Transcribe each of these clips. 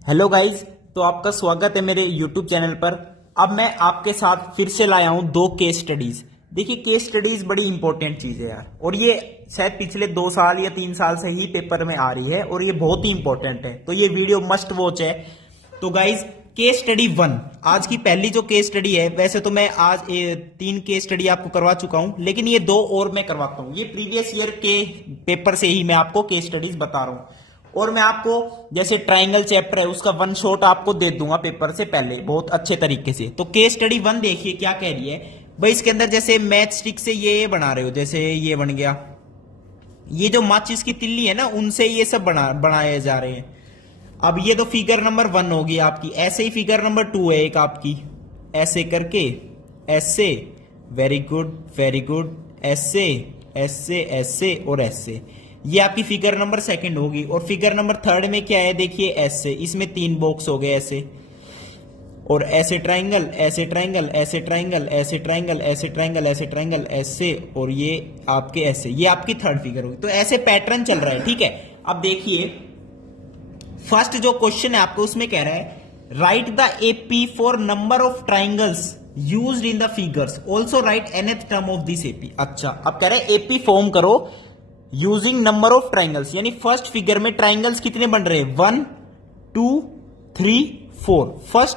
Hello guys. तो आपका स्वागत है मेरे यूट्यूब चैनल पर। अब मैं आपके साथ फिर से लाया हूं दो केस स्टडीज। देखिए, केस स्टडीज बड़ी इंपॉर्टेंट चीज है यार, और ये शायद पिछले 2 साल या 3 साल से ही पेपर में आ रही है और ये बहुत ही इंपॉर्टेंट है, तो ये वीडियो मस्ट वॉच है। तो गाइज, केस स्टडी 1 आज की पहली जो केस स्टडी है, वैसे तो मैं आज 3 केस स्टडी आपको करवा चुका हूं, लेकिन ये 2 और मैं करवाता हूं। ये प्रीवियस ईयर के पेपर से ही मैं आपको केस स्टडीज बता रहा हूं, और मैं आपको जैसे ट्राइंगल चैप्टर है उसका 1 शॉट आपको दे दूंगा पेपर से पहले बहुत अच्छे तरीके से। तो केस स्टडी 1 देखिए क्या कह रही है भाई। इसके अंदर जैसे मैच स्टिक से ये बना रहे हो, जैसे ये बन गया, ये जो माचिस की तिल्ली है ना, उनसे ये सब बनाए जा रहे हैं। अब ये तो फिगर नंबर 1 होगी आपकी। ऐसे ही फिगर नंबर 2 है एक आपकी, ऐसे करके, ऐसे, वेरी गुड वेरी गुड, ऐसे ऐसे ऐसे और ऐसे। ये आपकी फिगर नंबर 2 होगी। और फिगर नंबर 3 में क्या है देखिए, ऐसे, इसमें 3 बॉक्स हो गए ऐसे, और ऐसे ट्राइंगल, ऐसे ट्राइंगल, ऐसे ट्राइंगल, ऐसे ट्राइंगल, ऐसे ट्राइंगल, ऐसे ट्राइंगल, ऐसे, और ये आपके ऐसे। ये आपकी 3rd फिगर होगी। तो ऐसे पैटर्न चल रहा है, ठीक है। अब देखिए, फर्स्ट जो क्वेश्चन है आपको उसमें कह रहा है right the AP for number of triangles used in the figures, also right nth term of this AP. अच्छा, अब कह रहे हैं एपी फॉर्म करो यूजिंग नंबर ऑफ ट्राइंगल्स, यानी फर्स्ट फिगर में ट्राइंगल्स कितने बन रहे हैं, 1 2 3 4। फर्स्ट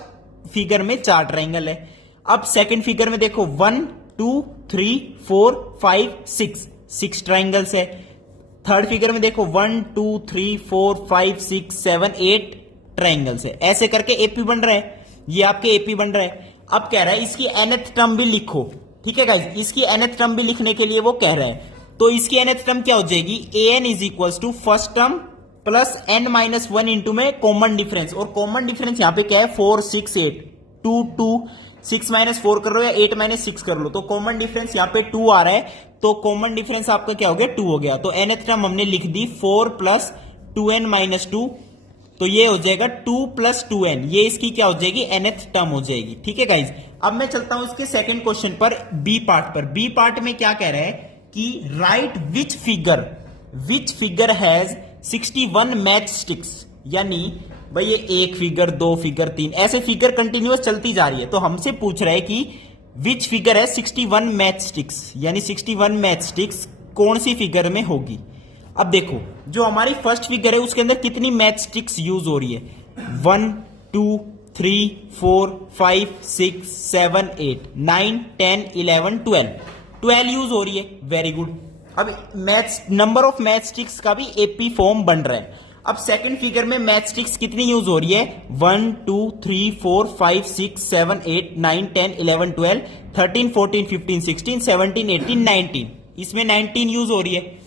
फिगर में 4 ट्राइंगल है। अब सेकंड फिगर में देखो, 1 2 3 4 5 6 ट्राइंगल्स है। थर्ड फिगर में देखो, 1 2 3 4 5 6 7 8 ट्राइंगल्स है। ऐसे करके एपी बन रहा है, ये आपके एपी बन रहा है। अब कह रहा है इसकी nth टर्म भी लिखो, ठीक है गाइस। इसकी nth टर्म भी लिखने के लिए वो कह रहा है, तो इसकी nth टर्म क्या हो जाएगी, an is equal to first term plus n-1 into में कॉमन डिफरेंस। और कॉमन डिफरेंस यहां पे क्या है, 4 6 8 2 2 6 -4 कर लो या 8 - 6 कर लो, तो कॉमन डिफरेंस यहां पे 2 आ रहा है। तो कॉमन डिफरेंस आपका क्या हो गया, 2 हो गया। तो nth टर्म हमने लिख दी 4 + 2n - 2, तो ये हो जाएगा 2 + 2n। ये इसकी क्या हो जाएगी, nth टर्म हो जाएगी, ठीक है गाइज। अब मैं चलता हूं इसके सेकंड क्वेश्चन पर, बी पार्ट पर। बी पार्ट में क्या कह रहा है कि right which figure has 61 match sticks, यानी भाई ये 1 फिगर 2 फिगर 3 ऐसे फिगर कंटिन्यूअस चलती जा रही है। तो हमसे पूछ रहा है कि विच फिगर है 61 मैच स्टिक्स, यानी 61 मैच स्टिक्स कौन सी फिगर में होगी। अब देखो, जो हमारी फर्स्ट फिगर है उसके अंदर कितनी मैच स्टिक्स यूज हो रही है, 1 2 3 4 5 6 7 8 9 10 11 12 यूज हो रही है। Very good. अब match number of matchsticks का भी एपी फॉर्म बन रहा है। अब सेकंड फिगर में मैच स्टिक्स कितनी यूज हो रही है, 1 2 3 4 5 6 7 8 9 10 11 12 13 14 15 16 17 18 19, इसमें 19 यूज हो रही है।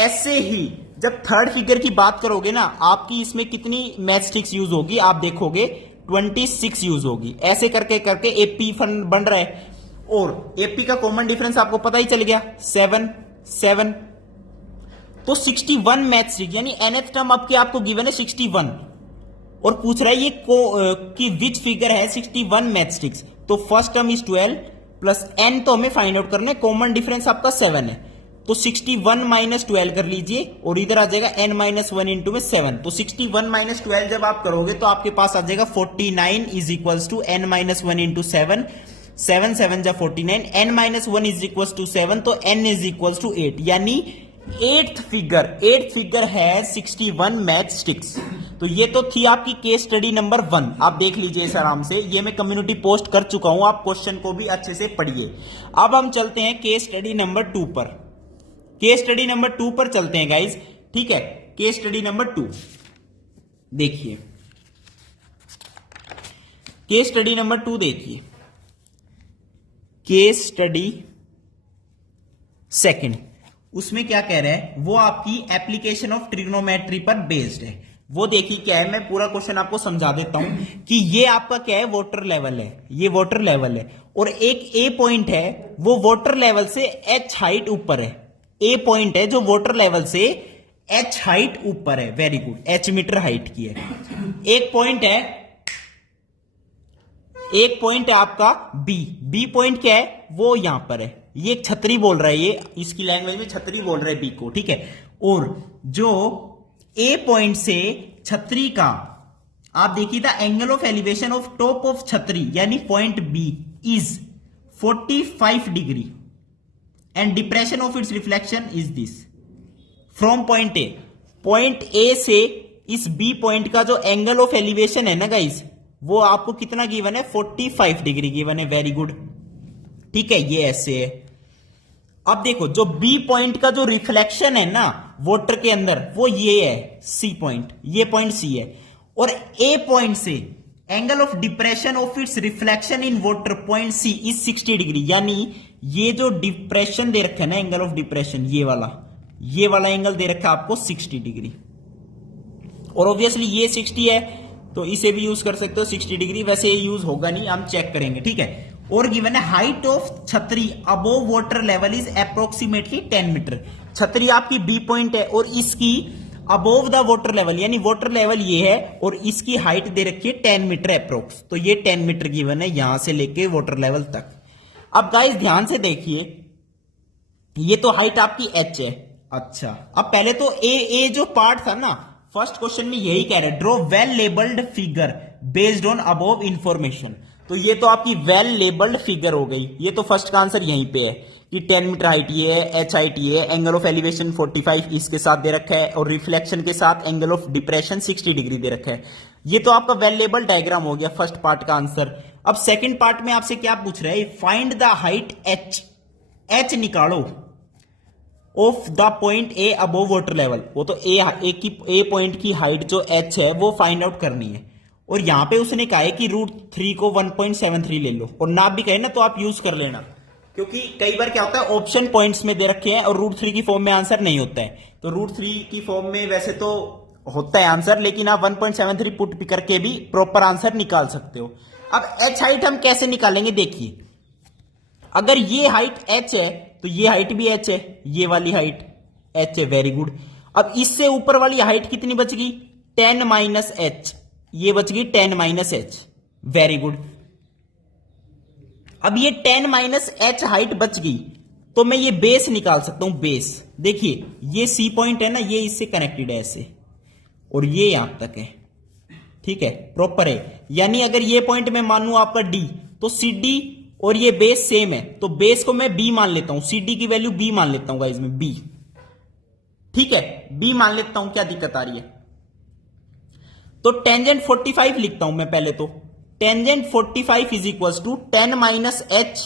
ऐसे ही जब थर्ड फिगर की बात करोगे ना, आपकी इसमें कितनी मैच स्टिक्स यूज होगी, आप देखोगे 26 यूज होगी। ऐसे करके करके एपी बन रहा है। और एपी का कॉमन डिफरेंस आपको पता ही चल गया, 7 7। तो 61 मैच स्टिक, यानी nth टर्म आपके आपको गिवन है 61, और पूछ रहा है ये कि विच फिगर है 61 मैच स्टिक्स। तो first term is 12 plus n तो हमें फाइंड आउट करना है, कॉमन डिफरेंस आपका 7 है। तो 61 - 12 कर लीजिए, और इधर आ जाएगा n-1 इंटू में 7। तो 61 - 12 जब आप करोगे तो आपके पास आ जाएगा 49 is equal to n-1 into 7, 7 7 जा 49, n-1 इज इक्वल टू 7, तो n इज इक्वल टू 8, यानी 8th फिगर है 61 मैच स्टिक्स। तो ये तो थी आपकी केस स्टडी नंबर 1, आप देख लीजिए इस आराम से, ये मैं कम्युनिटी पोस्ट कर चुका हूं, आप क्वेश्चन को भी अच्छे से पढ़िए। अब हम चलते हैं केस स्टडी नंबर 2 पर। केस स्टडी नंबर 2 पर चलते हैं गाइज, ठीक है। केस स्टडी नंबर 2 देखिए, केस स्टडी नंबर 2 देखिए, केस स्टडी सेकंड, उसमें क्या कह रहा है, वो आपकी एप्लीकेशन ऑफ ट्रिग्नोमेट्री पर बेस्ड है। वो देखिए क्या है, मैं पूरा क्वेश्चन आपको समझा देता हूं कि ये आपका क्या है, वाटर लेवल है, ये वाटर लेवल है, और एक ए पॉइंट है, वो वाटर लेवल से एच हाइट ऊपर है। ए पॉइंट है जो वाटर लेवल से एच हाइट ऊपर है, very good, H meter height की है। एक पॉइंट है आपका बी पॉइंट क्या है, वो यहां पर है, ये एक छतरी बोल रहा है, ये इसकी लैंग्वेज में छतरी बोल रहा है बी को, ठीक है। और जो ए पॉइंट से छतरी का आप देखिए the angle of elevation of top of छतरी यानी point B is 45 degree and depression of its reflection is this from point A से इस बी पॉइंट का जो एंगल ऑफ एलिवेशन है ना गाइस, वो आपको कितना गिवन है, 45 डिग्री गिवन है। वेरी गुड, ठीक है, ये ऐसे है। अब देखो जो बी पॉइंट का जो रिफ्लेक्शन है ना वाटर के अंदर, वो ये है सी पॉइंट, ये पॉइंट सी है, और ए पॉइंट से angle of depression of its reflection in water point C is 60 degree. यानी ये जो डिप्रेशन दे रखा है ना, एंगल ऑफ डिप्रेशन, ये वाला एंगल दे रखा है आपको 60 डिग्री, और ऑब्वियसली ये 60 है तो इसे भी यूज कर सकते हो 60 डिग्री। वैसे ये यूज होगा नहीं, हम चेक करेंगे, ठीक है। और गिवन है हाइट ऑफ छतरी above water level is approximately 10 meter. छतरी आपकी बी पॉइंट है और इसकी अबोव द वाटर लेवल यानी वाटर लेवल ये है, और इसकी हाइट दे रखी है 10 मीटर अप्रोक्स। तो ये 10 मीटर गिवन है यहां से लेके वाटर लेवल तक। अब गाइस ध्यान से देखिए, ये तो हाइट आपकी एच है। अच्छा, अब पहले तो ए जो पार्ट था ना, फर्स्ट क्वेश्चन में यही कह रहे हैं, draw well labelled figure based on above information. तो ये तो आपकी वेल लेबल्ड फिगर हो गई। ये तो फर्स्ट का आंसर यहीं पे है कि 10 मीटर हाइट ये है, एच हाइट ये है, एंगल ऑफ एलिवेशन 45 इसके साथ दे रखा है, और रिफ्लेक्शन के साथ एंगल ऑफ डिप्रेशन 60 डिग्री दे रखा है। ये तो आपका वेल लेबल्ड डायग्राम हो गया फर्स्ट पार्ट का आंसर। अब सेकंड पार्ट में आपसे क्या पूछ रहा है, find the height H, H निकालो of the point A above water level. वो तो ए पॉइंट की हाइट जो एच है वो फाइंड आउट करनी है, और यहां पे उसने कहा है कि √3 को 1.73 ले लो, और नाप भी कहे ना तो आप यूज कर लेना, क्योंकि कई बार क्या होता है ऑप्शन पॉइंट्स में दे रखे हैं और √3 की फॉर्म में आंसर नहीं होता है। तो √3 की फॉर्म में वैसे तो होता है आंसर, लेकिन आप 1.73 पुट भी करके भी प्रॉपर आंसर निकाल सकते हो। अब एच हाइट हम कैसे निकालेंगे, देखिए अगर ये हाइट एच है तो ये हाइट भी एच है, ये वाली हाइट एच है। Very good. अब इससे ऊपर वाली हाइट कितनी बच गई, 10 माइनस एच, ये बच गई 10 माइनस एच। Very good. अब ये 10 माइनस एच हाइट बच गई तो मैं ये बेस निकाल सकता हूं, बेस। देखिए ये सी पॉइंट है ना, ये इससे कनेक्टेड है ऐसे, और ये यहां तक है, ठीक है, प्रॉपर है। यानी अगर ये पॉइंट मैं मानू आपका डी, तो सी डी और ये बेस सेम है, तो बेस को मैं बी मान लेता हूं, सी डी की वैल्यू बी मान लेता हूं गाइस में, बी, ठीक है, बी मान लेता हूं, क्या दिक्कत आ रही है। तो टेंजेंट 45 लिखता हूं मैं पहले, तो tangent 45 is equal to 10 minus H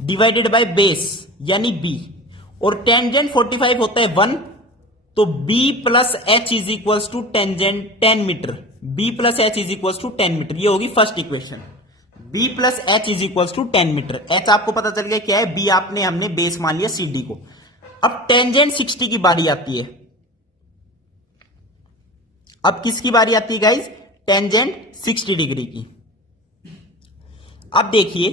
divided by base यानी बी, और टेंजेंट 45 होता है 1, तो b plus H is equal to tangent 10 meter, b plus H is equal to 10 meter. ये होगी first equation, b plus H is equal to 10 meter. h आपको पता चल गया क्या है, b हमने बेस मान लिया सी डी को। अब टेंजेंट 60 की बारी आती है। अब किसकी बारी आती है गाइज, टेंजेंट 60 डिग्री की। अब देखिए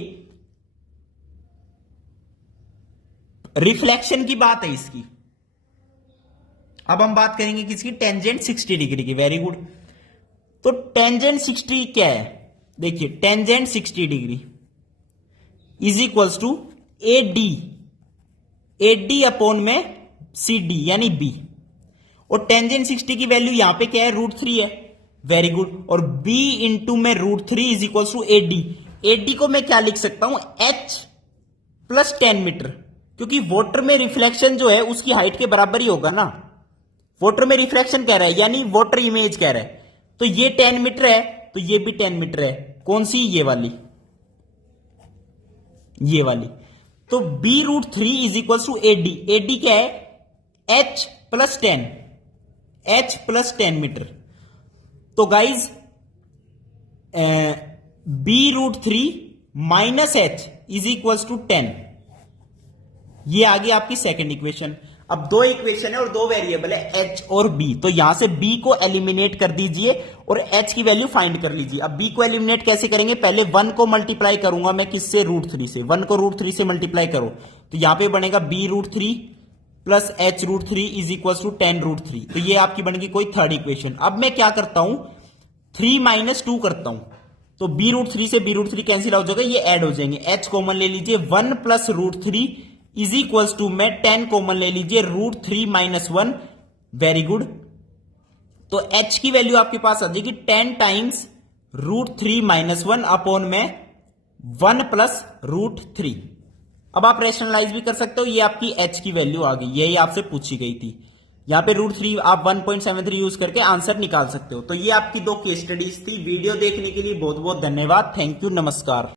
रिफ्लेक्शन की बात है इसकी, अब हम बात करेंगे किसकी, टेंजेंट 60 डिग्री की। Very good. तो टेंजेंट 60 क्या है, देखिए tangent 60 degree is equals to AD upon में CD यानी B, और टेंजेंट 60 की वैल्यू यहां पे क्या है, √3 है। Very good. और B इंटू में √3 इज इक्वल्स टू AD को मैं क्या लिख सकता हूं, H प्लस 10 मीटर, क्योंकि वाटर में रिफ्लेक्शन जो है उसकी हाइट के बराबर ही होगा ना। वाटर में रिफ्लेक्शन कह रहा है यानी वाटर इमेज कह रहा है, तो ये 10 मीटर है तो ये भी 10 मीटर है। कौन सी, ये वाली, ये वाली। तो B√3 is equal to AD क्या है, H प्लस 10 मीटर। तो guys B√3 minus H is equal to 10, ये आ गई आपकी सेकेंड इक्वेशन। अब दो इक्वेशन है और दो वेरिएबल है H और B, तो यहां से B को एलिमिनेट कर दीजिए और H की वैल्यू फाइंड कर लीजिए। अब B को एलिमिनेट कैसे करेंगे, पहले 1 को मल्टीप्लाई करूंगा मैं किससे, √3 से। 1 को √3 से मल्टीप्लाई करो तो यहां पे बनेगा B√3 plus H√3 is equal to 10√3, तो ये आपकी बनेगी कोई थर्ड इक्वेशन। अब मैं क्या करता हूं, 3 माइनस 2 करता हूं, तो B√3 से B√3 कैंसिल हो जाएगा, ये ऐड हो जाएंगे। H कॉमन ले लीजिए, 1 प्लस √3 इज इक्वल्स टू में 10 कॉमन ले लीजिए, √3 माइनस 1। Very good. तो h की वैल्यू आपके पास आ जाएगी 10 टाइम्स √3 - 1 अपॉन में 1 प्लस √3। अब आप रेशनलाइज भी कर सकते हो, ये आपकी h की वैल्यू आ गई, यही आपसे पूछी गई थी। यहां पे √3 आप 1.73 यूज करके आंसर निकाल सकते हो। तो ये आपकी 2 केस स्टडीज थी। वीडियो देखने के लिए बहुत बहुत धन्यवाद। थैंक यू, नमस्कार।